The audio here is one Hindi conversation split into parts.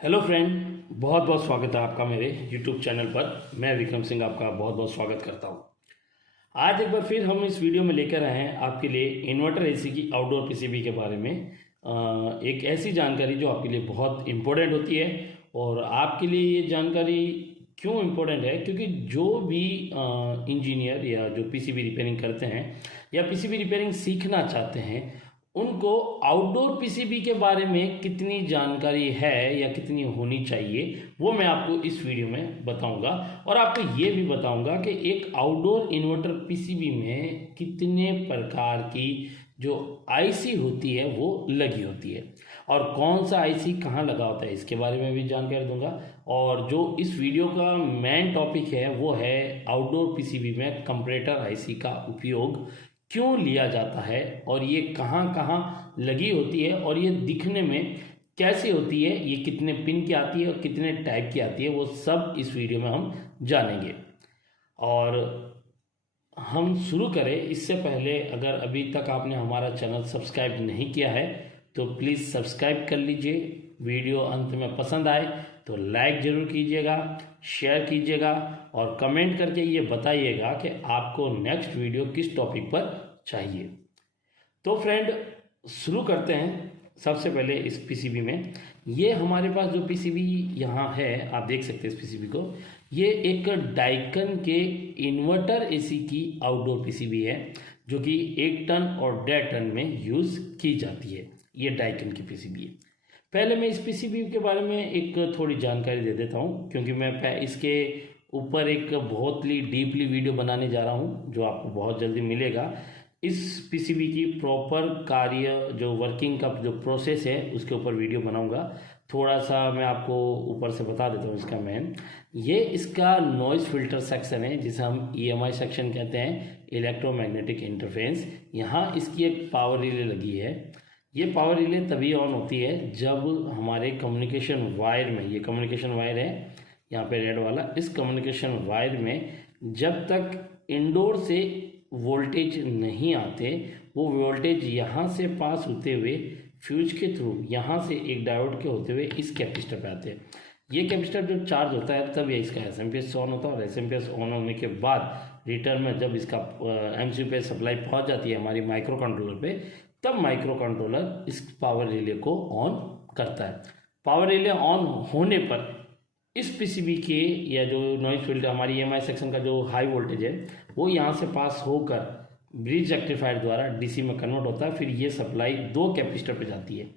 हेलो फ्रेंड, बहुत बहुत स्वागत है आपका मेरे यूट्यूब चैनल पर। मैं विक्रम सिंह आपका बहुत बहुत स्वागत करता हूं। आज एक बार फिर हम इस वीडियो में लेकर आए हैं आपके लिए इन्वर्टर एसी की आउटडोर पीसीबी के बारे में। एक ऐसी जानकारी जो आपके लिए बहुत इम्पोर्टेंट होती है। और आपके लिए ये जानकारी क्यों इम्पोर्टेंट है, क्योंकि जो भी इंजीनियर या जो पीसीबी रिपेयरिंग करते हैं या पीसीबी रिपेयरिंग सीखना चाहते हैं, उनको आउटडोर पीसीबी के बारे में कितनी जानकारी है या कितनी होनी चाहिए वो मैं आपको इस वीडियो में बताऊंगा। और आपको ये भी बताऊंगा कि एक आउटडोर इन्वर्टर पीसीबी में कितने प्रकार की जो आईसी होती है वो लगी होती है, और कौन सा आईसी कहाँ लगा होता है इसके बारे में भी जानकारी दूंगा। और जो इस वीडियो का मेन टॉपिक है वो है आउटडोर पीसीबी में कंपैरेटर आईसी का उपयोग क्यों लिया जाता है, और ये कहाँ कहाँ लगी होती है, और ये दिखने में कैसे होती है, ये कितने पिन की आती है और कितने टाइप की आती है, वो सब इस वीडियो में हम जानेंगे। और हम शुरू करें इससे पहले, अगर अभी तक आपने हमारा चैनल सब्सक्राइब नहीं किया है तो प्लीज़ सब्सक्राइब कर लीजिए। वीडियो अंत में पसंद आए तो लाइक ज़रूर कीजिएगा, शेयर कीजिएगा और कमेंट करके ये बताइएगा कि आपको नेक्स्ट वीडियो किस टॉपिक पर चाहिए। तो फ्रेंड, शुरू करते हैं। सबसे पहले इस पीसीबी में, ये हमारे पास जो पीसीबी यहाँ है, आप देख सकते हैं इस पीसीबी को। ये एक डाइकन के इन्वर्टर एसी की आउटडोर पीसीबी है, जो कि 1 टन और 1.5 टन में यूज़ की जाती है। ये डाइकन की पीसीबी है। पहले मैं इस पीसीबी के बारे में एक थोड़ी जानकारी दे देता हूँ, क्योंकि मैं इसके ऊपर एक बहुत ही डीपली वीडियो बनाने जा रहा हूँ जो आपको बहुत जल्दी मिलेगा। इस पीसीबी की प्रॉपर कार्य, जो वर्किंग का जो प्रोसेस है, उसके ऊपर वीडियो बनाऊंगा। थोड़ा सा मैं आपको ऊपर से बता देता हूँ इसका मेन। ये इसका नॉइज़ फिल्टर सेक्शन है, जिसे हम ईएमआई सेक्शन कहते हैं, इलेक्ट्रोमैग्नेटिक इंटरफेरेंस। यहाँ इसकी एक पावर रिले लगी है। ये पावर रिले तभी ऑन होती है जब हमारे कम्युनिकेशन वायर में, ये कम्युनिकेशन वायर है यहाँ पे रेड वाला, इस कम्युनिकेशन वायर में जब तक इंडोर से वोल्टेज नहीं आते, वो वोल्टेज यहाँ से पास होते हुए फ्यूज के थ्रू यहाँ से एक डायोड के होते हुए इस कैपेसिटर पे आते हैं। ये कैपेसिटर जब चार्ज होता है तब ये इसका एसएमपीएस ऑन होता है, और एसएमपीएस ऑन होने के बाद रिटर्न में जब इसका एमसीयू सप्लाई पहुँच जाती है हमारी माइक्रो कंट्रोलर पे, तब माइक्रो कंट्रोलर इस पावर रिले को ऑन करता है। पावर रिले ऑन होने पर इस पीसीबी के, या जो नॉइज फिल्टर हमारी ईएमआई सेक्शन का जो हाई वोल्टेज है, वो यहाँ से पास होकर ब्रिज रेक्टिफायर द्वारा डीसी में कन्वर्ट होता है। फिर ये सप्लाई 2 कैपेसिटर पे जाती है,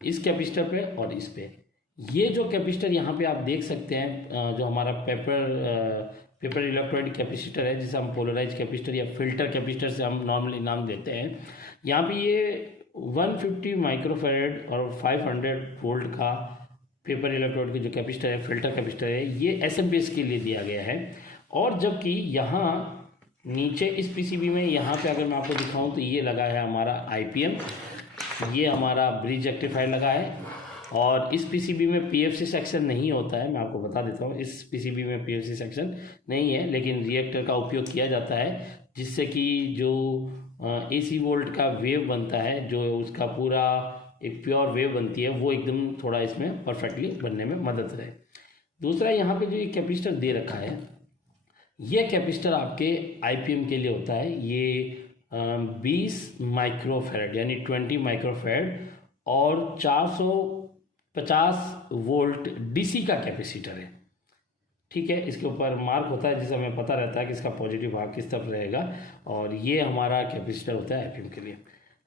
इस कैपेसिटर पे और इस पे। ये जो कैपेसिटर यहाँ पे आप देख सकते हैं, जो हमारा पेपर इलेक्ट्रोड कैपेसिटर है, जिसे हम पोलराइज कैपेसिटर या फिल्टर कैपेसिटर से हम नॉर्मली नाम देते हैं। यहाँ पे ये 150 माइक्रोफेरेड और 500 वोल्ट का पेपर इलेक्ट्रोड की जो कैपेसिटर है, फिल्टर कैपेसिटर है, ये एसएमपीएस के लिए दिया गया है। और जबकि यहाँ नीचे इस पीसीबी में, यहाँ पे अगर मैं आपको दिखाऊं तो ये लगा है हमारा आईपीएम, ये हमारा ब्रिज रेक्टिफायर लगा है। और इस पीसीबी में पीएफसी सेक्शन नहीं होता है, मैं आपको बता देता हूँ। इस पीसीबी में पीएफसी सेक्शन नहीं है, लेकिन रिएक्टर का उपयोग किया जाता है, जिससे कि जो एसी वोल्ट का वेव बनता है, जो उसका पूरा एक प्योर वेव बनती है, वो एकदम थोड़ा इसमें परफेक्टली बनने में मदद रहे। दूसरा, यहाँ पे जो ये कैपेसिटर दे रखा है, ये कैपेसिटर आपके आईपीएम के लिए होता है। ये 20 माइक्रोफेरेड यानी 20 माइक्रोफेरेड और 450 वोल्ट डीसी का कैपेसिटर है। ठीक है, इसके ऊपर मार्क होता है, जिससे हमें पता रहता है कि इसका पॉजिटिव भाग किस तरफ रहेगा, और ये हमारा कैपेसिटर होता है आईपीएम के लिए।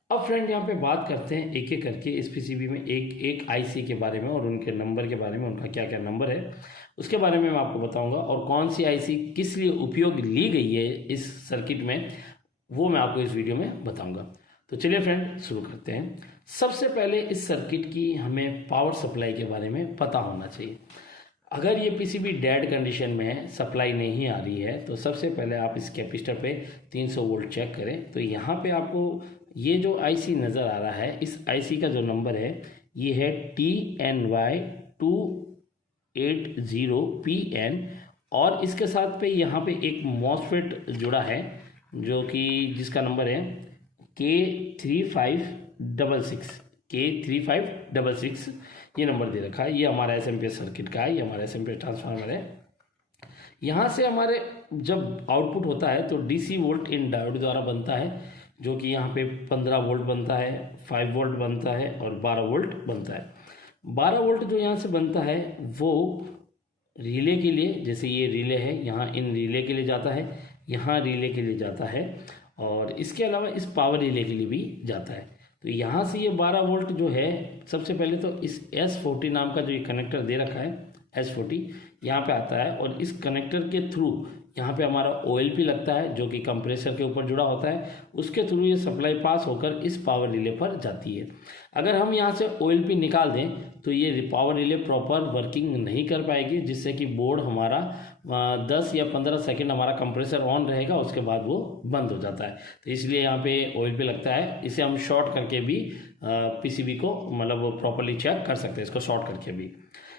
अब फ्रेंड, यहाँ पे बात करते हैं एक एक करके इस पीसीबी में एक एक आईसी के बारे में, और उनके नंबर के बारे में, उनका क्या क्या नंबर है उसके बारे में मैं आपको बताऊंगा, और कौन सी आईसी किस लिए उपयोग ली गई है इस सर्किट में, वो मैं आपको इस वीडियो में बताऊंगा। तो चलिए फ्रेंड, शुरू करते हैं। सबसे पहले इस सर्किट की हमें पावर सप्लाई के बारे में पता होना चाहिए। अगर ये पीसीबी डेड कंडीशन में है, सप्लाई नहीं आ रही है, तो सबसे पहले आप इस कैपेसिटर पे 300 वोल्ट चेक करें। तो यहाँ पे आपको ये जो आईसी नज़र आ रहा है, इस आईसी का जो नंबर है ये है TNY280PN, और इसके साथ पे यहाँ पे एक मॉसफेट जुड़ा है, जो कि जिसका नंबर है K3566। K3566 ये नंबर दे रखा है। ये हमारा एसएमपीएस सर्किट का है, ये हमारा एसएमपीएस ट्रांसफार्मर है। यहाँ से हमारे जब आउटपुट होता है तो डीसी वोल्ट इन डायोड द्वारा बनता है, जो कि यहाँ पे 15 वोल्ट बनता है, 5 वोल्ट बनता है और 12 वोल्ट बनता है। 12 वोल्ट जो यहाँ से बनता है वो रिले के लिए, जैसे ये रिले है, यहाँ इन रिले के लिए जाता है, यहाँ रिले के लिए जाता है और इसके अलावा इस पावर रिले के लिए भी जाता है। तो यहाँ से ये 12 वोल्ट जो है, सबसे पहले तो इस S40 नाम का जो ये कनेक्टर दे रखा है, S40 यहाँ पे आता है और इस कनेक्टर के थ्रू यहाँ पे हमारा OLP लगता है, जो कि कंप्रेसर के ऊपर जुड़ा होता है। उसके थ्रू ये सप्लाई पास होकर इस पावर रिले पर जाती है। अगर हम यहाँ से OLP निकाल दें तो ये पावर रिले प्रॉपर वर्किंग नहीं कर पाएगी, जिससे कि बोर्ड हमारा 10 या 15 सेकंड हमारा कंप्रेसर ऑन रहेगा, उसके बाद वो बंद हो जाता है। तो इसलिए यहाँ पे OLP लगता है। इसे हम शॉर्ट करके भी PCB को मतलब प्रॉपरली चेक कर सकते हैं, इसको शॉर्ट करके भी।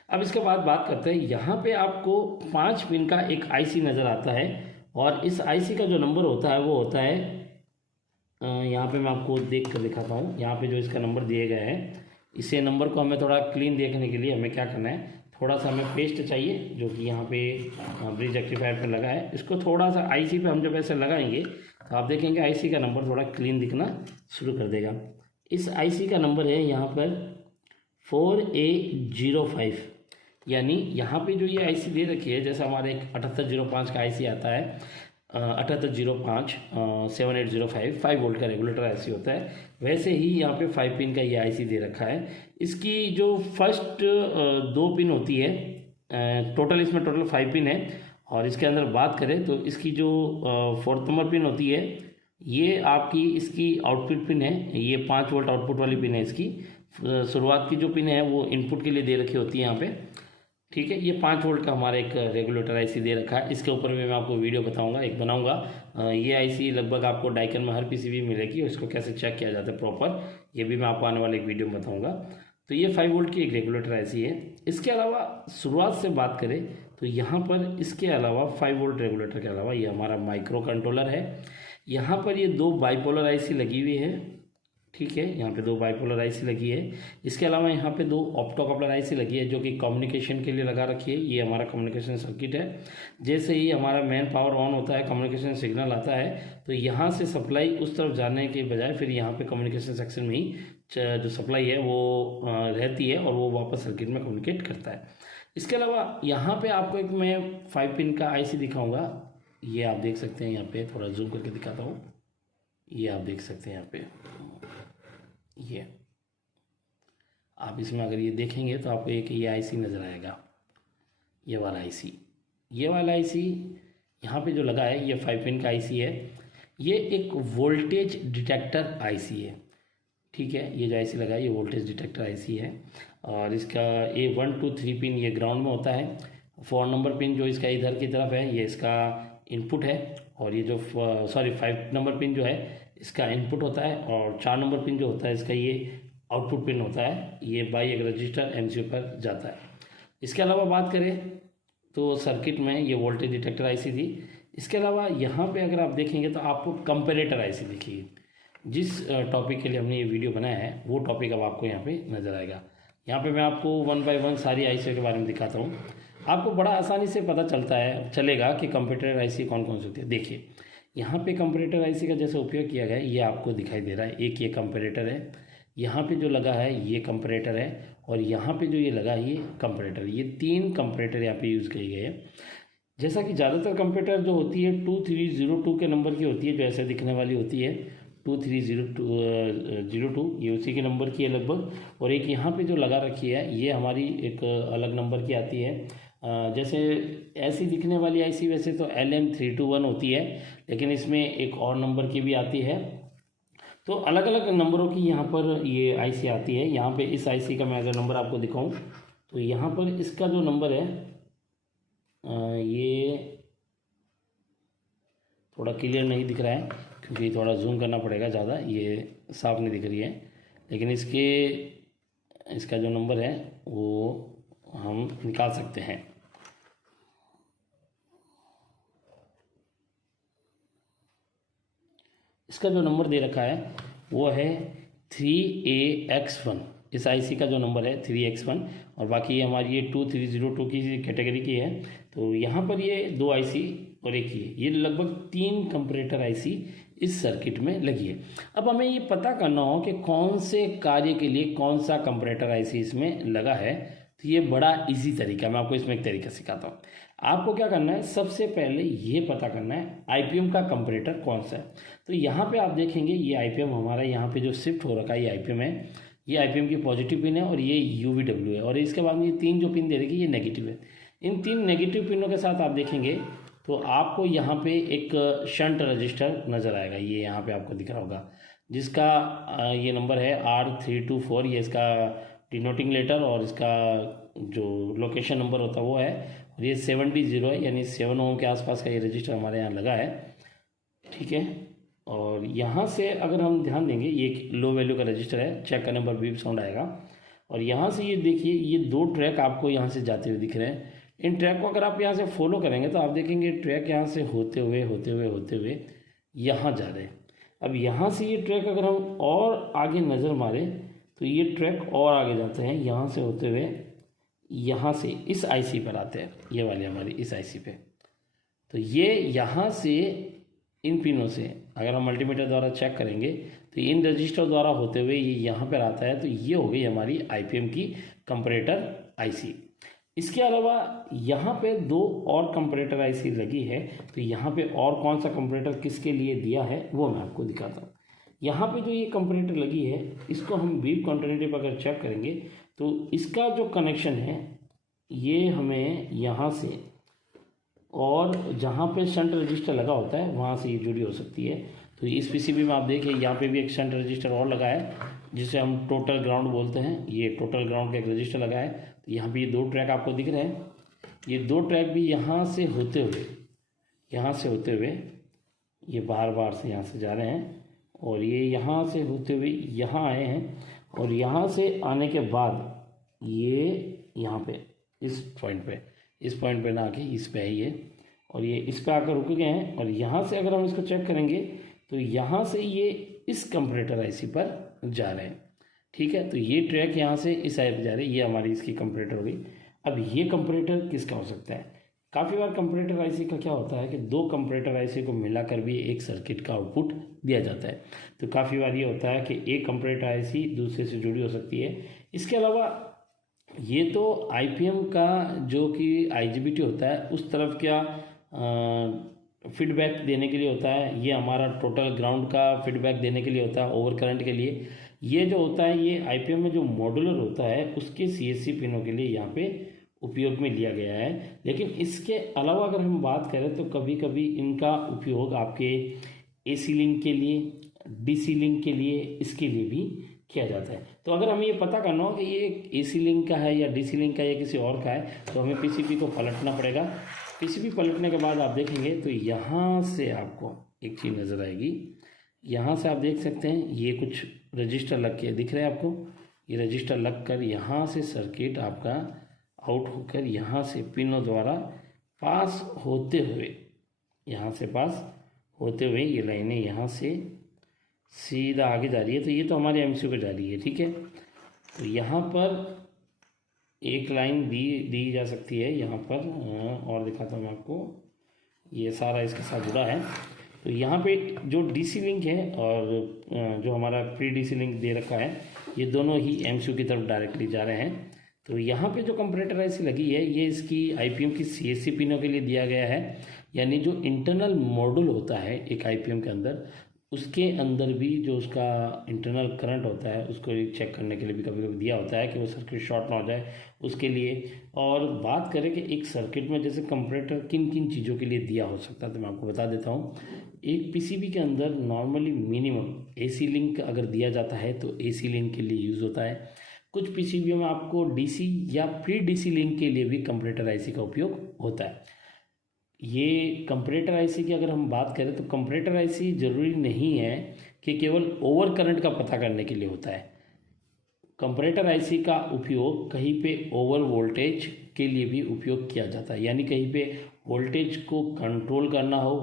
अब इसके बाद बात करते हैं, यहाँ पे आपको 5 पिन का एक IC नज़र आता है और इस IC का जो नंबर होता है वो होता है, यहाँ पे मैं आपको देख कर दिखाता हूँ। यहाँ पे जो इसका नंबर दिए गए हैं, इसे नंबर को हमें थोड़ा क्लीन देखने के लिए हमें क्या करना है, थोड़ा सा हमें पेस्ट चाहिए जो कि यहाँ पे ब्रिज रेक्टिफायर पे लगा है। इसको थोड़ा सा IC पे हम जब ऐसे लगाएंगे तो आप देखेंगे IC का नंबर थोड़ा क्लीन दिखना शुरू कर देगा। इस IC का नंबर है यहाँ पर 4A05, यानी यहाँ पे जो ये IC दे रखी है, जैसे हमारे एक 7805 का IC आता है, 7805 7805 5 वोल्ट का रेगुलेटर IC होता है, वैसे ही यहाँ पे 5 पिन का ये IC दे रखा है। इसकी जो फर्स्ट 2 पिन होती है, टोटल इसमें टोटल 5 पिन है और इसके अंदर बात करें तो इसकी जो 4th नंबर पिन होती है, ये आपकी इसकी आउटपुट पिन है। ये 5 वोल्ट आउटपुट वाली पिन है। इसकी शुरुआत की जो पिन है वो इनपुट के लिए दे रखी होती है यहाँ पे, ठीक है। ये 5 वोल्ट का हमारा एक रेगुलेटर IC दे रखा है। इसके ऊपर भी मैं आपको वीडियो बताऊंगा, एक बनाऊंगा। ये IC लगभग आपको डाइकन में हर PCB मिलेगी, इसको कैसे चेक किया जाता है प्रॉपर, ये भी मैं आपको आने वाले एक वीडियो में बताऊंगा। तो ये 5 वोल्ट की एक रेगुलेटर IC है। इसके अलावा शुरुआत से बात करें तो यहाँ पर इसके अलावा 5 वोल्ट रेगुलेटर के अलावा ये हमारा माइक्रो कंट्रोलर है। यहाँ पर ये 2 बाइपोलर IC लगी हुई है, ठीक है। यहाँ पे 2 बाइपोलर IC लगी है। इसके अलावा यहाँ पे 2 ऑप्टो कपलर IC लगी है, जो कि कम्युनिकेशन के लिए लगा रखी है। ये हमारा कम्युनिकेशन सर्किट है। जैसे ही हमारा मेन पावर ऑन होता है, कम्युनिकेशन सिग्नल आता है, तो यहाँ से सप्लाई उस तरफ जाने के बजाय फिर यहाँ पे कम्युनिकेशन सेक्शन में ही जो सप्लाई है वो रहती है और वो वापस सर्किट में कम्युनिकेट करता है। इसके अलावा यहाँ पे आपको एक मैं 5 पिन का IC दिखाऊंगा। ये आप देख सकते हैं, यहाँ पे थोड़ा जूम करके दिखाता हूँ। ये आप देख सकते हैं यहाँ पे, ये आप इसमें अगर ये देखेंगे तो आपको एक ये IC नज़र आएगा, ये वाला IC। ये वाला IC यहाँ पे जो लगा है ये 5 पिन का IC है। ये एक वोल्टेज डिटेक्टर IC है, ठीक है। ये जो IC लगा है ये वोल्टेज डिटेक्टर IC है और इसका ये 1 2 3 पिन ये ग्राउंड में होता है। 4 नंबर पिन जो इसका इधर की तरफ है ये इसका इनपुट है और ये जो 5 नंबर पिन जो है इसका इनपुट होता है और 4 नंबर पिन जो होता है इसका ये आउटपुट पिन होता है। ये बाई एक रजिस्टर MCU पर जाता है। इसके अलावा बात करें तो सर्किट में ये वोल्टेज डिटेक्टर IC थी। इसके अलावा यहाँ पे अगर आप देखेंगे तो आपको कंपेरेटर IC दिखिए। जिस टॉपिक के लिए हमने ये वीडियो बनाया है वो टॉपिक अब आपको यहाँ पे नज़र आएगा। यहाँ पे मैं आपको 1 बाय 1 सारी IC के बारे में दिखाता हूँ। आपको बड़ा आसानी से पता चलेगा कि कंपेरेटर IC कौन कौन सी होती है। देखिए यहाँ पे कंपेरेटर IC का जैसे उपयोग किया गया है ये आपको दिखाई दे रहा है। एक ये कंपेरेटर है, यहाँ पे जो लगा है ये कंपेरेटर है और यहाँ पे जो ये लगा है ये कंपेरेटर। ये 3 कंपेरेटर यहाँ पे यूज़ किए गए हैं। जैसा कि ज़्यादातर कंपेरेटर जो होती है 2302 के नंबर की होती है, जो ऐसे दिखने वाली होती है 2302 ये उसी के नंबर की है लगभग। और एक यहाँ पे जो लगा रखी है ये हमारी एक अलग नंबर की आती है। जैसे ऐसी दिखने वाली IC वैसे तो LM321 होती है, लेकिन इसमें एक और नंबर की भी आती है। तो अलग अलग नंबरों की यहाँ पर ये IC आती है। यहाँ पे इस IC का मैं अगर नंबर आपको दिखाऊं तो यहाँ पर इसका जो नंबर है ये थोड़ा क्लियर नहीं दिख रहा है क्योंकि थोड़ा जूम करना पड़ेगा ज़्यादा, ये साफ नहीं दिख रही है। लेकिन इसका जो नंबर है वो हम निकाल सकते हैं। इसका जो नंबर दे रखा है वो है 3AX1, इस आईसी का जो नंबर है 3X1, और बाकी ये हमारी ये 2302 की कैटेगरी की है। तो यहाँ पर ये 2 आईसी और एक ये लगभग 3 कंपैरेटर आईसी इस सर्किट में लगी है। अब हमें ये पता करना हो कि कौन से कार्य के लिए कौन सा कंपैरेटर आईसी इसमें लगा है, तो ये बड़ा इजी तरीका, मैं आपको इसमें एक तरीका सिखाता हूँ। आपको क्या करना है, सबसे पहले ये पता करना है आईपीएम का कंपैरेटर कौन सा है। तो यहाँ पे आप देखेंगे ये आईपीएम हमारा यहाँ पे जो शिफ्ट हो रखा है, ये आईपीएम है, ये आईपीएम की पॉजिटिव पिन है और ये यूवीडब्ल्यू है, और इसके बाद में ये 3 जो पिन दे रखी है ये नेगेटिव है। इन 3 नेगेटिव पिनों के साथ आप देखेंगे तो आपको यहाँ पे एक शंट रजिस्टर नज़र आएगा, ये यहाँ पे आपको दिख रहा होगा, जिसका ये नंबर है R324, ये इसका डिनोटिंग लेटर और इसका जो लोकेशन नंबर होता है वो है, और ये 70 है, यानी 7 ओम के आसपास का ये रजिस्टर हमारे यहाँ लगा है, ठीक है। और यहाँ से अगर हम ध्यान देंगे, ये एक लो वैल्यू का रजिस्टर है, चेक करने पर बीप साउंड आएगा, और यहाँ से ये देखिए ये 2 ट्रैक आपको यहाँ से जाते हुए दिख रहे हैं। इन ट्रैक को अगर आप यहाँ से फॉलो करेंगे तो आप देखेंगे ट्रैक यहाँ से होते हुए यहाँ जा रहे हैं। अब यहाँ से ये ट्रैक अगर हम और आगे नज़र मारें तो ये ट्रैक और आगे जाते हैं, यहाँ से होते हुए यहाँ से इस आईसी पर आते हैं, ये वाली हमारी इस आईसी पे। तो ये यहाँ से इन पिनों से अगर हम मल्टीमीटर द्वारा चेक करेंगे तो इन रजिस्टर द्वारा होते हुए ये यहाँ पर आता है। तो ये हो गई हमारी आईपीएम की कंपैरेटर आईसी। इसके अलावा यहाँ पे 2 और कंपैरेटर आईसी लगी है, तो यहाँ पे और कौन सा कंपैरेटर किसके लिए दिया है वो मैं आपको दिखाता हूँ। यहाँ पे जो ये कंपैरेटर लगी है, इसको हम बीप कंटिन्यूटी पर अगर चेक करेंगे तो इसका जो कनेक्शन है ये हमें यहाँ से और जहाँ पे शंट रजिस्टर लगा होता है वहाँ से ये जुड़ी हो सकती है। तो इस पीसीबी में आप देखिए यहाँ पे भी एक शंट रजिस्टर और लगा है, जिसे हम टोटल ग्राउंड बोलते हैं। ये टोटल ग्राउंड का एक रजिस्टर लगा है। तो यहाँ पे ये 2 ट्रैक आपको दिख रहे हैं, ये 2 ट्रैक भी यहाँ से होते हुए ये बार से यहाँ से जा रहे हैं, और ये यहाँ से होते हुए यहाँ आए हैं, और यहाँ से आने के बाद ये यहाँ पे इस पॉइंट पे ना आके इस पे है ये, और ये इस पे आकर रुक गए हैं। और यहाँ से अगर हम इसको चेक करेंगे तो यहाँ से ये इस कंपैरेटर आईसी पर जा रहे हैं, ठीक है। तो ये ट्रैक यहाँ से इस साइड पर जा रही है, ये हमारी इसकी कंपैरेटर हो गई। अब ये कंपैरेटर किसका हो सकता है? काफ़ी बार कंपैरेटर आईसी का क्या होता है कि 2 कंपैरेटर आईसी को मिलाकर भी एक सर्किट का आउटपुट दिया जाता है। तो काफ़ी बार ये होता है कि एक कंपैरेटर आईसी दूसरे से जुड़ी हो सकती है। इसके अलावा ये तो आईपीएम का जो कि आईजीबीटी होता है उस तरफ क्या फीडबैक देने के लिए होता है, ये हमारा टोटल ग्राउंड का फीडबैक देने के लिए होता है, ओवर करंट के लिए। ये जो होता है ये आईपीएम में जो मॉड्यूलर होता है उसके सीएससी पिनों के लिए यहाँ पे उपयोग में लिया गया है। लेकिन इसके अलावा अगर हम बात करें तो कभी कभी इनका उपयोग आपके एसी लिंक के लिए, डीसी लिंक के लिए, इसके लिए भी किया जाता है। तो अगर हमें ये पता करना हो कि ये एसी लिंक का है या डीसी लिंक का या किसी और का है तो हमें पीसीबी को पलटना पड़ेगा। पीसीबी पलटने के बाद आप देखेंगे तो यहाँ से आपको एक चीज़ नज़र आएगी, यहाँ से आप देख सकते हैं ये कुछ रजिस्टर लग के दिख रहे हैं आपको। ये रजिस्टर लग कर यहाँ से सर्किट आपका आउट होकर यहाँ से पिनों द्वारा पास होते हुए ये लाइनें यहाँ से सीधा आगे जा रही है। तो ये तो हमारे एमसीयू को जा रही है, ठीक है। तो यहाँ पर एक लाइन दी जा सकती है यहाँ पर, और दिखाता हूँ मैं आपको, ये सारा इसके साथ जुड़ा है। तो यहाँ पे जो डीसी लिंक है और जो हमारा प्री डीसी लिंक दे रखा है, ये दोनों ही एमसीयू की तरफ डायरेक्टली जा रहे हैं। तो यहाँ पे जो कंपैरेटर आईसी लगी है ये इसकी आईपीएम की सीएससी पिनों के लिए दिया गया है, यानी जो इंटरनल मॉड्यूल होता है एक आईपीएम के अंदर, उसके अंदर भी जो उसका इंटरनल करंट होता है उसको चेक करने के लिए भी कभी कभी दिया होता है कि वो सर्किट शॉर्ट ना हो जाए उसके लिए। और बात करें कि एक सर्किट में जैसे कंपैरेटर किन किन चीज़ों के लिए दिया हो सकता है तो मैं आपको बता देता हूँ। एक पीसीबी के अंदर नॉर्मली मिनिमम एसी लिंक अगर दिया जाता है तो एसी लिंक के लिए यूज़ होता है। कुछ पीसीबी में आपको डीसी या प्री डीसी लिंक के लिए भी कंपैरेटर आईसी का उपयोग होता है। ये कंपैरेटर आईसी की अगर हम बात करें तो कंपैरेटर आईसी ज़रूरी नहीं है कि केवल ओवर करंट का पता करने के लिए होता है। कंपैरेटर आईसी का उपयोग कहीं पे ओवर वोल्टेज के लिए भी उपयोग किया जाता है, यानी कहीं पे वोल्टेज को कंट्रोल करना हो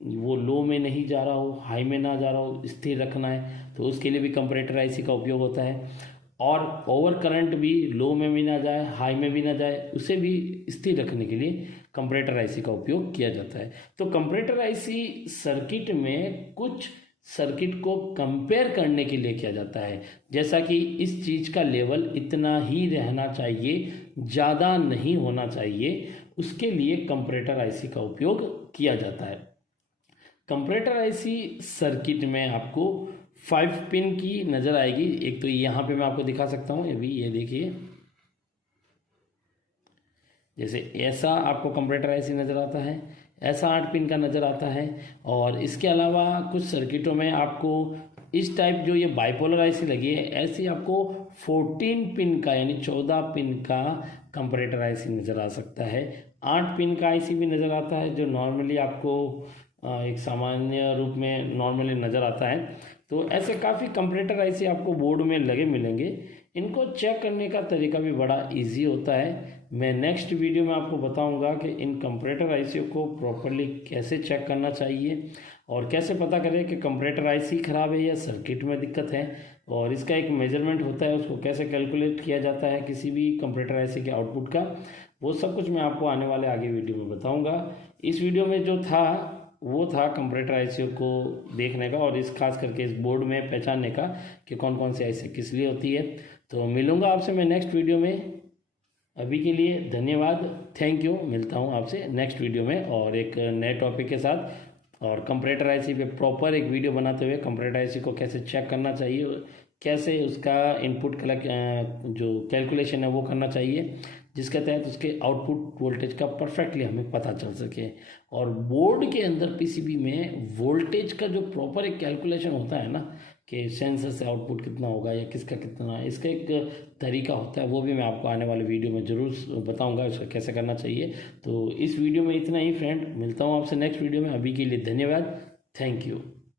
वो लो में नहीं जा रहा हो, हाई में ना जा रहा हो, स्थिर रखना है तो उसके लिए भी कंपरेटर आईसी का उपयोग होता है। और ओवर करंट भी लो में भी ना जाए, हाई में भी ना जाए, उसे भी स्थिर रखने के लिए कंपरेटर आईसी का उपयोग किया जाता है। तो कंपरेटर आईसी सर्किट में कुछ सर्किट को कंपेयर करने के लिए किया जाता है, जैसा कि इस चीज़ का लेवल इतना ही रहना चाहिए, ज़्यादा नहीं होना चाहिए, उसके लिए कंपरेटर आईसी का उपयोग किया जाता है। कंपरेटर आईसी सर्किट में आपको 5 पिन की नज़र आएगी। एक तो यहाँ पे मैं आपको दिखा सकता हूँ, अभी ये देखिए, जैसे ऐसा आपको कंपरेटर आईसी नज़र आता है, ऐसा 8 पिन का नज़र आता है। और इसके अलावा कुछ सर्किटों में आपको इस टाइप जो ये बाइपोलर आईसी लगी है, ऐसी आपको 14 पिन का यानी 14 पिन का कंपरेटर आईसी नज़र आ सकता है। 8 पिन का आईसी भी नज़र आता है जो नॉर्मली आपको एक सामान्य रूप में नॉर्मली नज़र आता है। तो ऐसे काफ़ी कंपरेटर आईसी आपको बोर्ड में लगे मिलेंगे। इनको चेक करने का तरीका भी बड़ा इजी होता है। मैं नेक्स्ट वीडियो में आपको बताऊंगा कि इन कंपरेटर आईसी को प्रॉपरली कैसे चेक करना चाहिए और कैसे पता करें कि कंपरेटर आईसी ख़राब है या सर्किट में दिक्कत है, और इसका एक मेजरमेंट होता है, उसको कैसे कैलकुलेट किया जाता है किसी भी कंपरेटर आईसी के आउटपुट का, वो सब कुछ मैं आपको आने वाले आगे वीडियो में बताऊँगा। इस वीडियो में जो था वो था कंपरेटर आईसी को देखने का और इस खास करके इस बोर्ड में पहचानने का कि कौन कौन सी आईसी किस लिए होती है। तो मिलूँगा आपसे मैं नेक्स्ट वीडियो में। अभी के लिए धन्यवाद, थैंक यू। मिलता हूँ आपसे नेक्स्ट वीडियो में और एक नए टॉपिक के साथ, और कंपरेटर आईसी पे प्रॉपर एक वीडियो बनाते हुए कंपरेटर आईसी को कैसे चेक करना चाहिए, कैसे उसका इनपुट जो कैलकुलेशन है वो करना चाहिए, जिसके तहत उसके आउटपुट वोल्टेज का परफेक्टली हमें पता चल सके। और बोर्ड के अंदर पीसीबी में वोल्टेज का जो प्रॉपर एक कैलकुलेशन होता है ना, कि सेंसर से आउटपुट कितना होगा या किसका कितना, इसका एक तरीका होता है, वो भी मैं आपको आने वाले वीडियो में ज़रूर बताऊंगा इसको कैसे करना चाहिए। तो इस वीडियो में इतना ही फ्रेंड, मिलता हूँ आपसे नेक्स्ट वीडियो में। अभी के लिए धन्यवाद, थैंक यू।